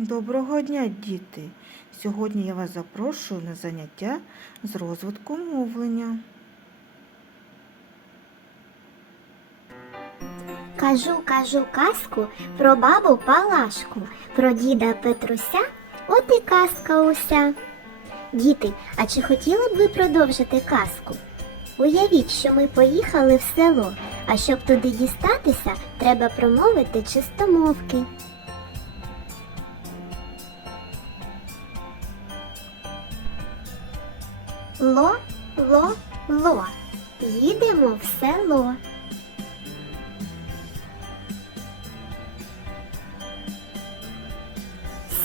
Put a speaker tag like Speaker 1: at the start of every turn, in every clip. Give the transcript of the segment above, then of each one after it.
Speaker 1: Доброго дня, діти! Сьогодні я вас запрошую на заняття з розвитку мовлення.
Speaker 2: Кажу, кажу казку про бабу Палашку, про діда Петруся, от і казка уся. Діти, а чи хотіли б ви продовжити казку? Уявіть, що ми поїхали в село, а щоб туди дістатися, треба промовити чистомовки. Ло, ло, ло. Їдемо в село.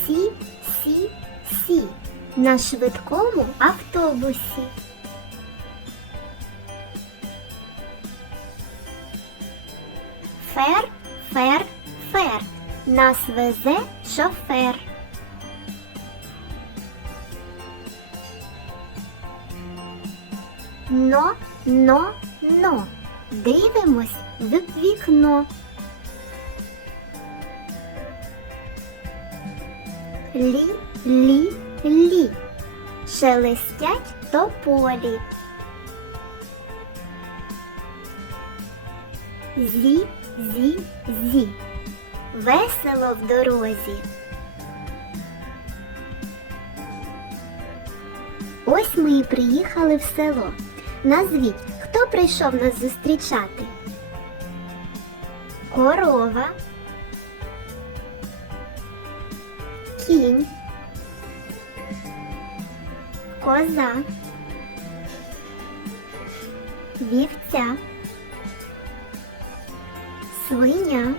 Speaker 2: Сі, сі, сі. На швидкому автобусі. Фер, фер, фер. Нас везе шофер. Но, но, но. Дивимось в вікно. Лі, лі, лі. Шелестять тополі. Зі, зі, зі. Весело в дорозі. Ось ми і приїхали в село. Назвіть, хто прийшов нас зустрічати? Корова. Кінь. Коза. Вівця. Свиня.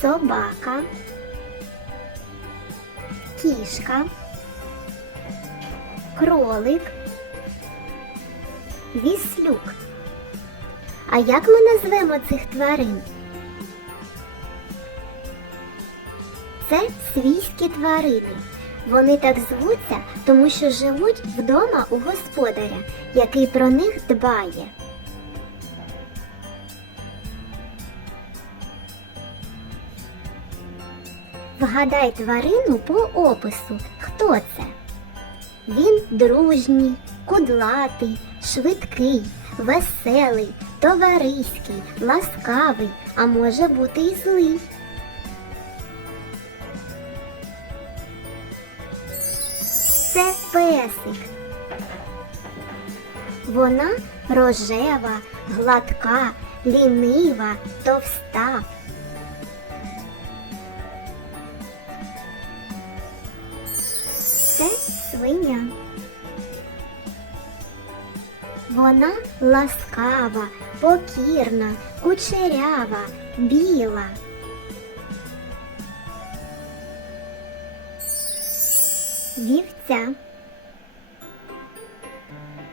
Speaker 2: Собака. Кішка. Кролик. Віслюк. А як ми назвемо цих тварин? Це свійські тварини. Вони так звуться, тому що живуть вдома у господаря, який про них дбає. Вгадай тварину по опису. Хто це? Він дружній, кудлатий, швидкий, веселий, товариський, ласкавий, а може бути і злий. Це песик. Вона рожева, гладка, лінива, товста. Свиня. Вона ласкава, покірна, кучерява, біла. Вівця.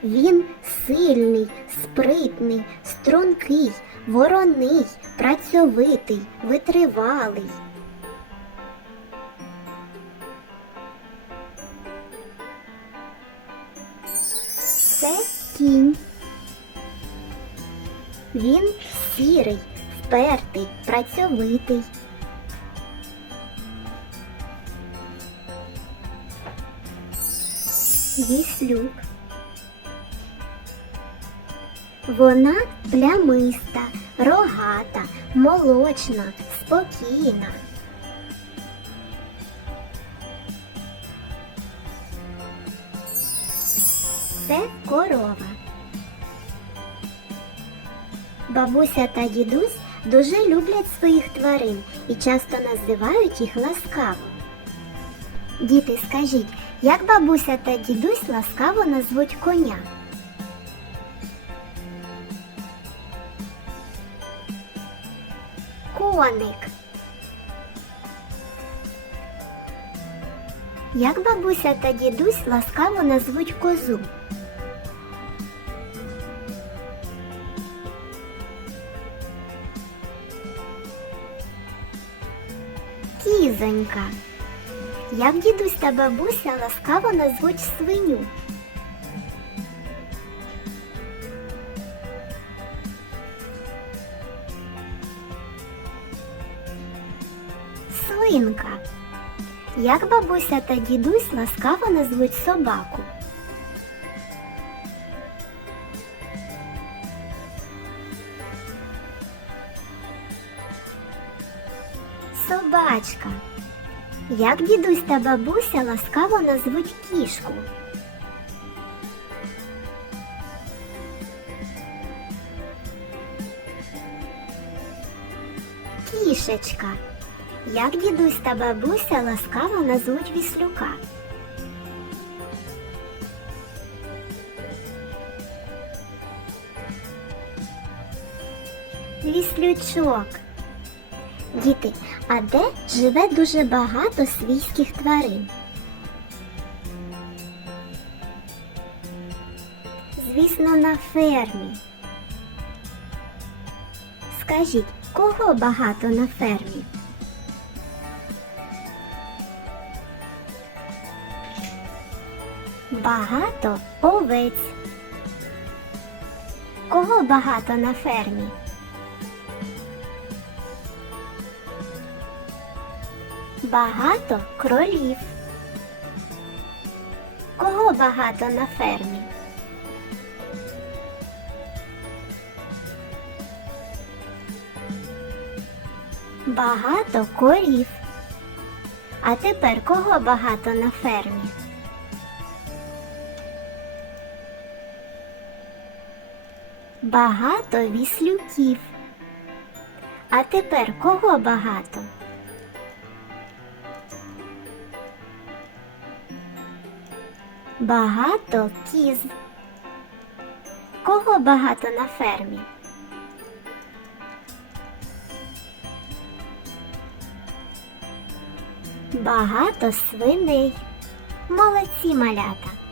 Speaker 2: Він сильний, спритний, стрункий, вороний, працьовитий, витривалий. Він сірий, впертий, працьовитий. Віслюк. Вона плямиста, рогата, молочна, спокійна. Це корова. Бабуся та дідусь дуже люблять своїх тварин і часто називають їх ласкаво. Діти, скажіть, як бабуся та дідусь ласкаво назвуть коня? Коник. Як бабуся та дідусь ласкаво назвуть козу? Кізонька. Як дідусь та бабуся ласкаво назвуть свиню? Свинка. Як бабуся та дідусь ласкаво назвуть собаку? Собачка. Як дідусь та бабуся ласкаво назвуть кішку? Кішечка. Як дідусь та бабуся ласкаво назвуть віслюка? Віслючок. Діти, а де живе дуже багато свійських тварин? Звісно, на фермі. Скажіть, кого багато на фермі? Багато овець. Кого багато на фермі? Багато кролів. Кого багато на фермі? Багато корів. А тепер кого багато на фермі? Багато віслюків. А тепер кого багато? Багато кіз. Кого багато на фермі? Багато свиней. Молодці малята.